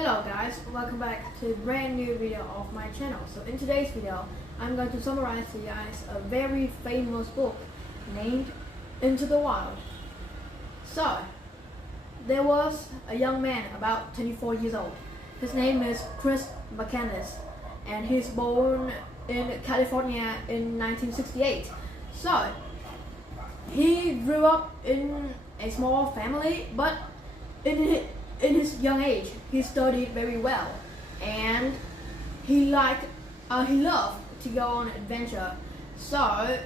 Hello guys, welcome back to a brand new video of my channel. So in today's video, I'm going to summarize to you guys a very famous book named Into the Wild. So, there was a young man about 24 years old. His name is Chris McCandless and he's born in California in 1968. So, he grew up in a small family, but in his young age, he studied very well, and he loved to go on adventure. So,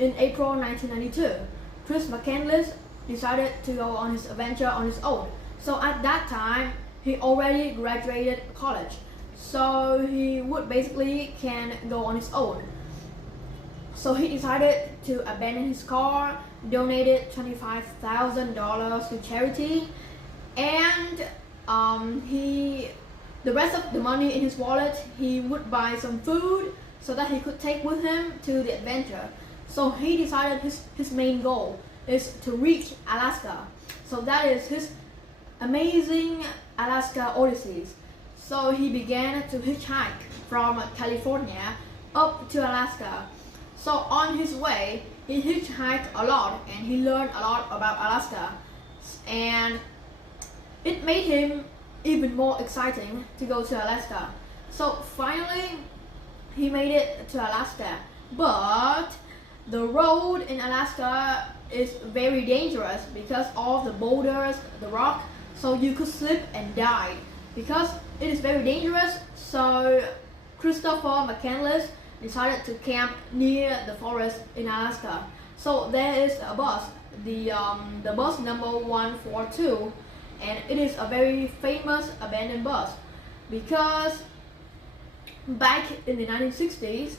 in April 1992, Chris McCandless decided to go on his adventure on his own. So at that time, he already graduated college, so he would basically can go on his own. So he decided to abandon his car, donated $25,000 to charity, and the rest of the money in his wallet, he would buy some food so that he could take with him to the adventure. So he decided his main goal is to reach Alaska. So that is his amazing Alaska Odysseys. So he began to hitchhike from California up to Alaska. So on his way, he hitchhiked a lot and he learned a lot about Alaska. And it made him even more exciting to go to Alaska. So finally, he made it to Alaska. But the road in Alaska is very dangerous because of the boulders, the rock, so you could slip and die. Because it is very dangerous, so Christopher McCandless decided to camp near the forest in Alaska. So there is a bus, the bus number 142, and it is a very famous abandoned bus because back in the 1960s,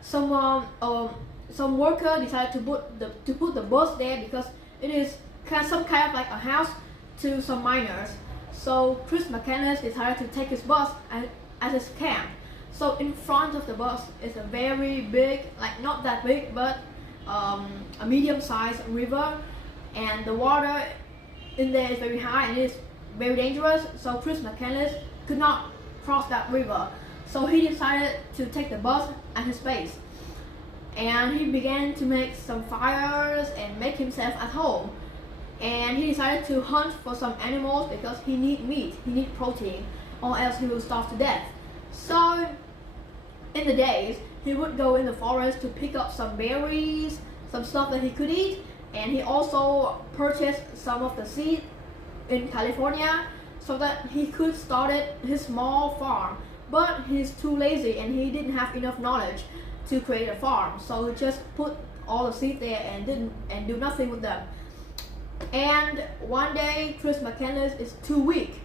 some worker decided to put the bus there because it is some kind of like a house to some miners. So Chris McCandless decided to take his bus as his camp. So in front of the bus is a very big, like not that big, but a medium-sized river, and the water in there is very high and it is very dangerous. So Chris McCandless could not cross that river. So he decided to take the bus at his base, and he began to make some fires and make himself at home. And he decided to hunt for some animals because he need meat, he need protein, or else he will starve to death. So in the days, he would go in the forest to pick up some berries, some stuff that he could eat, and he also purchased some of the seed in California so that he could start his small farm. But he's too lazy and he didn't have enough knowledge to create a farm, so he just put all the seed there and do nothing with them. And one day, Chris McCandless is too weak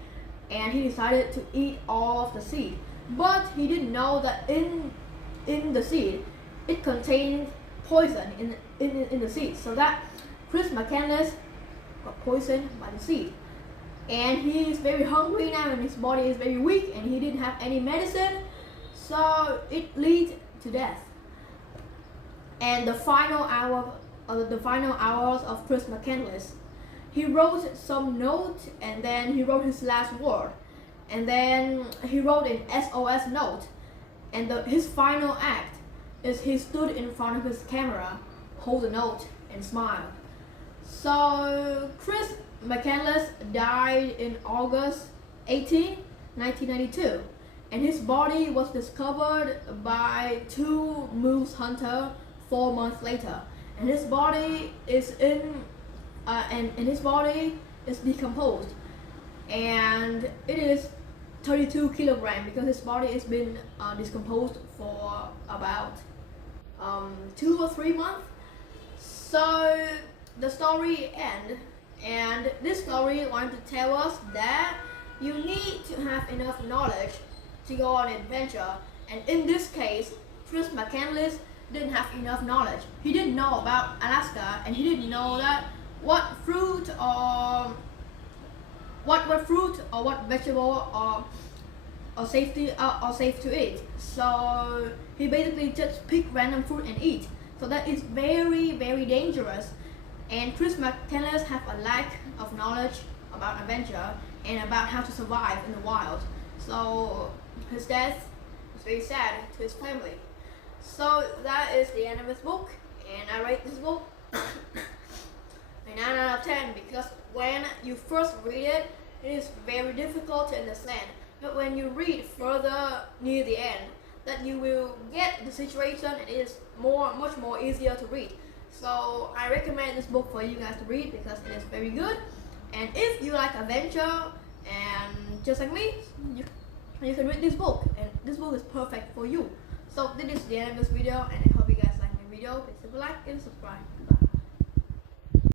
and he decided to eat all of the seed. But he didn't know that in the seed, it contained poison in the seed, so that Chris McCandless got poisoned by the seed. And he is very hungry now and his body is very weak and he didn't have any medicine, so it leads to death. And the final hours of Chris McCandless, he wrote some note and then he wrote his last word. And then he wrote an SOS note, and his final act is he stood in front of his camera, hold the note, and smiled. So Chris McCandless died in August 18, 1992, and his body was discovered by two moose hunters 4 months later. And his body is decomposed, and it is 32 kilograms because his body has been decomposed for about 2 or 3 months. So the story ends, and this story wanted to tell us that you need to have enough knowledge to go on an adventure. And in this case, Chris McCandless didn't have enough knowledge. He didn't know about Alaska, and he didn't know that what fruit or what vegetable are safe to eat. So he basically just picked random fruit and eat. So that is very, very dangerous. And Chris McCandless have a lack of knowledge about adventure, and about how to survive in the wild. So his death was very sad to his family. So that is the end of this book, and I rate this book a 9 out of 10 because when you first read it, it is very difficult to understand. But when you read further near the end, that you will get the situation, it is much more easier to read. So I recommend this book for you guys to read because it is very good. And if you like adventure and just like me, you can read this book, and this book is perfect for you. So this is the end of this video, and I hope you guys like my video. Please leave a like and subscribe.